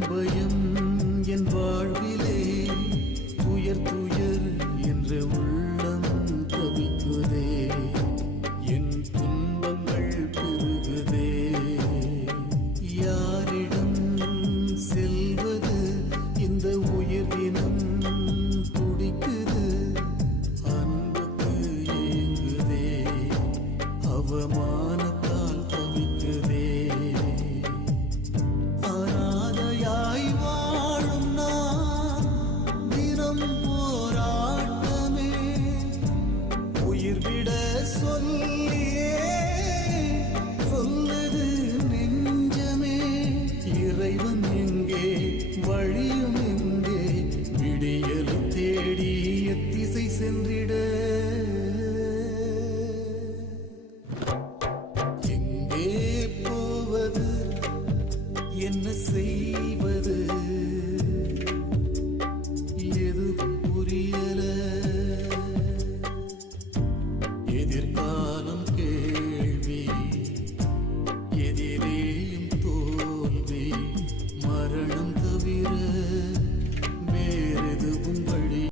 பயம் என் வாழ்விலே துயர் துயர் என்ற உள்ளம் தவிக்குதே என் துன்பங்கள் பெருகுதே யாரிடம் செல்வது இந்த உயிர் தினம் துடிக்குது அன்புக்கு ஏங்குதே அவமானத்தால் தவிக்குதே அநாதையாய் வாழும் நான் தினம் போராட்டமே உயிர் விட சொல்லியே சொல்லுது நெஞ்சமே இறைவன் எங்கே வழியும் எங்கே விடியல் தேடி எத்திசை சென்றிட எங்கே போவது என்ன செய்வது